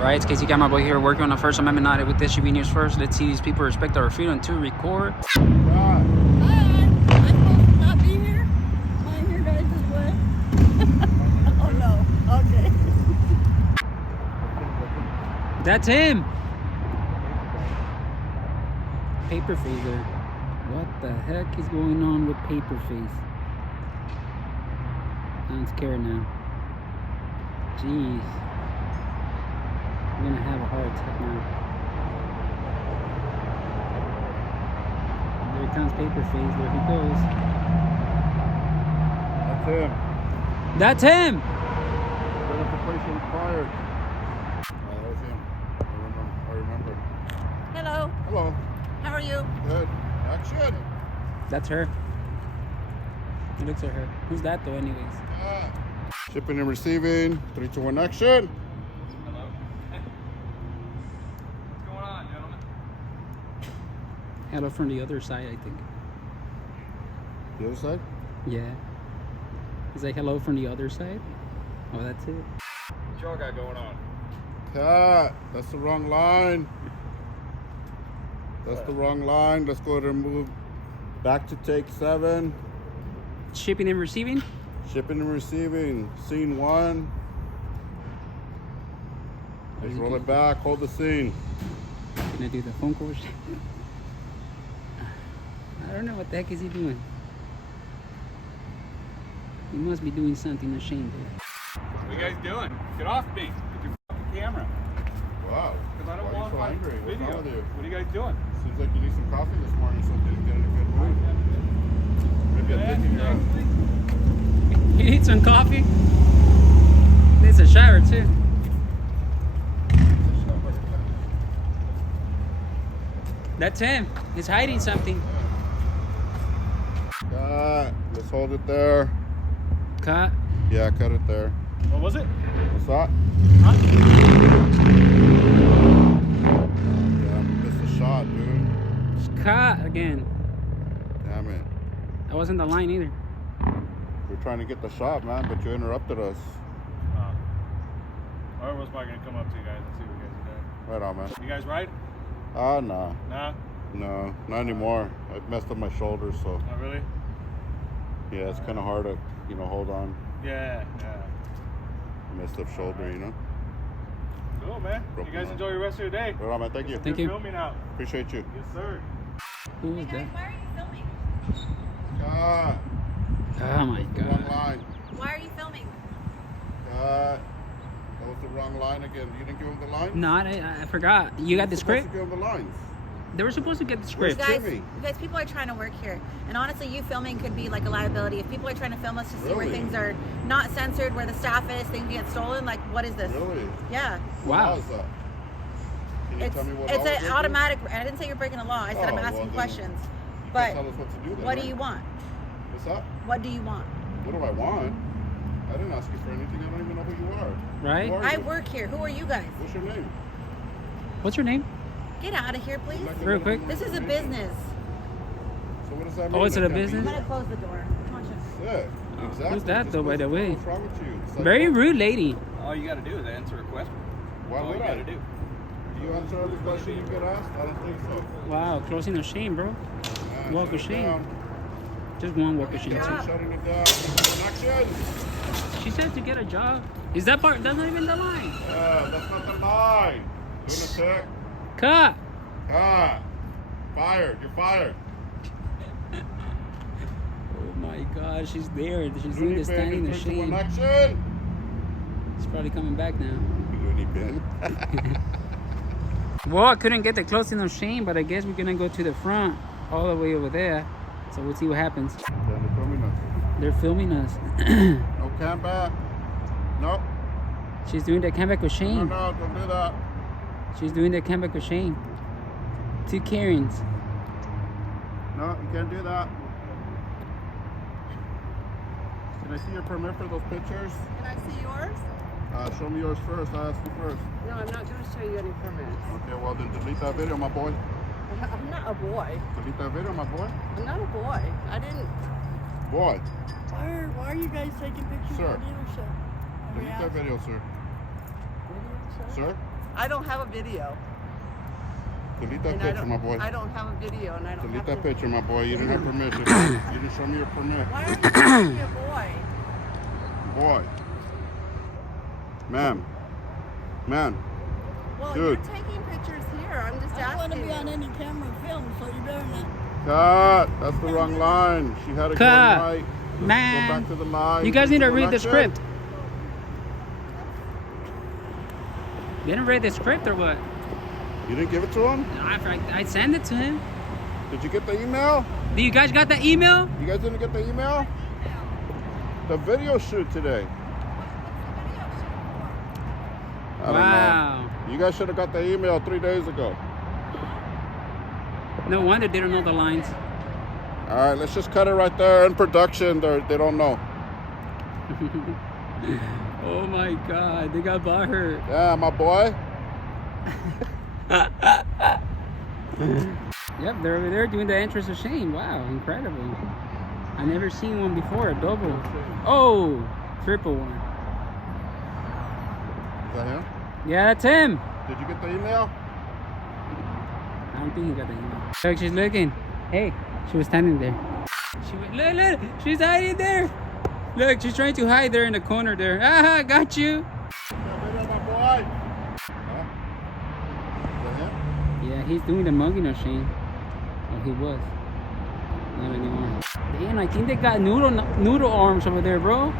Alright, it's Casey Camera Boy here working on the First Amendment audit with SUV News First. Let's see these people respect our freedom to record. Hi. I'm supposed to not be here? Am I here guys this way? Oh no. Okay. That's him! Paper phaser. What the heck is going on with paper face? I'm scared now. Jeez. I'm gonna have a heart attack now. There comes paper face. There he goes. That's him. That's him! Identification required. That was him. I remember. Hello. Hello. How are you? Good. Action. That's her. It looks like her. Who's that though, anyways? Shipping and receiving. 3, 2, 1, action. Hello. What's going on, gentlemen? Hello from the other side, I think. The other side? Yeah. He's like, hello from the other side? Oh, that's it. What y'all got going on? Cat. That's the wrong line. That's the wrong line. Let's go ahead and move back to take 7. Shipping and receiving? Shipping and receiving. Scene 1. Just roll it back. Hold the scene. Gonna do the phone calls. I don't know what the heck is he doing. He must be doing something ashamed there. What you guys doing? Get off me with your fucking camera. Wow. Because I don't Why want are my you so angry? What's video. wrong with you? What are you guys doing? Seems like you need some coffee this morning, so didn't get in a good mood. Maybe I'm thinking You need some coffee? Needs a shower too. That's him. He's hiding something. Let's hold it there. Cut. Yeah, cut it there. What was it? What's that? Huh? Yeah, missed a shot, dude. Just cut again. Damn it. That wasn't the line either. We're trying to get the shot, man, but you interrupted us. I was probably going to come up to you guys and see what you guys are doing. Right on, man. You guys right? Nah. Nah? No, not anymore. I messed up my shoulder, so Not really? yeah, it's kind of hard to, hold on. Yeah. Messed up shoulder, Cool, man. Broken You guys arm. enjoy the rest of your day. Right on, man. Thank you. Thank You're you. filming out. Appreciate you. Yes, sir. Who was that? Why are you filming? Oh my That was the wrong god. line. Why are you filming? That was the wrong line again. You didn't give him the line? No, I forgot. You got the script? Give him the lines. They were supposed to get the Where's script. Guys, Jimmy? you guys, people are trying to work here. And honestly, you filming could be like a liability. If people are trying to film us to see where Really? things are not censored, where the staff is, things get stolen, like what is this? Really? Yeah. What law Wow. is that? Can you It's tell me what it's law an it is? automatic. I didn't say you're breaking the law. I said I'm Oh, well, asking then questions. You But can't tell us what to do then, what do right? you want? What's that? What do you want? What do I want? I didn't ask you for anything. I don't even know who you are. Right? Who are I you? work here. Who are you guys? What's your name? What's your name? Get out of here, please. Like, Real quick. This is a business. So what does that mean? Oh, is it I a can't be business? I'm here? gonna close the door. Come on, Chip. Yeah, exactly. Who's that, Just though, by close the door. way? What's wrong with you? It's like, Very rude lady. All you got to do is answer a question. Why All would you I? got to do. Do you answer every question you get asked? I don't think so. Wow, closing of shame, bro. Man, Walk shut of it shame. down. Just one walk of shame. Yeah. Shutting it down. Action! She said to get a job. Is that part? That's not even the line. Yeah, that's not the line. Lunatic. Cut. Ah, fired. You're fired. Oh my god, she's there. She's doing Looney the standing bin. of 3, 2, 1, shame. action! She's probably coming back now. Looney bin. Well, I couldn't get the closing of shame, but I guess we're gonna go to the front, all the way over there. So we'll see what happens. Then they're filming us. They're filming us. No cam back. Nope. She's doing the comeback with No, shame. no, don't do that. She's doing the comeback with shame. 2 Karens. No, you can't do that. Can I see your permit for those pictures? Can I see yours? Show me yours first. I asked you first. No, I'm not going to show you any permits. Okay, well then delete that video, my boy. I'm not a boy. Delete that video, my boy. I'm not a boy. I didn't. Boy, Why are you guys taking pictures Sir. of the dealership? delete that video, sir. Sir? I don't have a video. Delete that And picture, my boy. I don't have a video, and I don't Delete have that to. picture, my boy. You didn't have permission. You didn't show me your permit. Why are you calling me a boy? Boy. Man. Man. Well, Dude. you're taking pictures here. I'm just I don't want to asking be on you. any camera film, so you better not. Cut. That's the wrong line. She had it Cut. going right. Let's Man. go back to the line. You guys need to We're read not the good. script. You didn't read the script or what? You didn't give it to him? I sent it to him. Did you get the email? Do you guys got the email? You guys didn't get the email? The video shoot today. I don't Wow. know. You guys should have got the email 3 days ago. No wonder they don't know the lines. All right, let's just cut it right there. In production, they don't know. Oh my God, they got butthurt. Yeah, my boy. Yep, they're over there doing the entrance of Shane. Wow, incredible. I never seen one before, a double. Oh, triple one. Is that him? Yeah, that's him. Did you get the email? I don't think he got the email. Look, she's looking. Hey, she was standing there. She went, look, she's hiding there. Look, she's trying to hide there in the corner there. Ah, got you. Yeah, my boy. Huh? Is that him? Yeah, he's doing the mugging of Shane. Oh, he was. Not anymore. Damn, I think they got noodle arms over there, bro.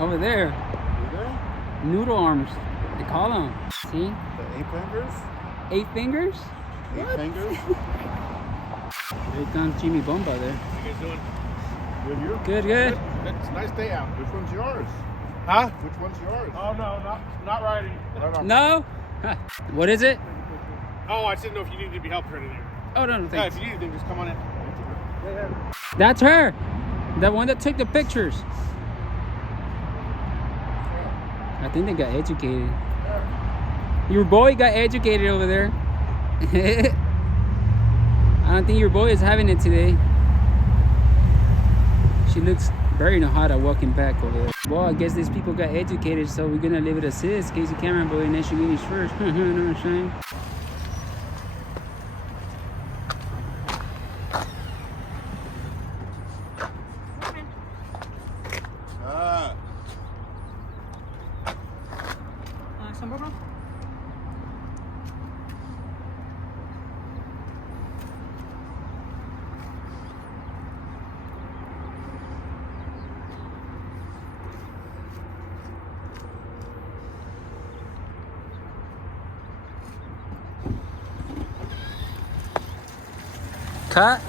Over there. You there? Noodle arms. They call them. See? The 8 fingers? 8 fingers? 8 fingers? Here comes Jimmy Bomba there. How you guys doing? Good, you? Good, good. It's a nice day out. Which one's yours? Huh? Which one's yours? Oh no, not riding. Right on. No? What is it? Oh, I just didn't know if you needed to be helped or anything. Oh, no, Yeah, thanks. if you need anything, just come on in. That's her. The one that took the pictures. I think they got educated. Your boy got educated over there. I don't think your boy is having it today. She looks very hot at walking back over there. Well, I guess these people got educated, so we're gonna leave it assist. Casey Cameron boy, and then she finished first. You know what I'm saying? Ah. Cut.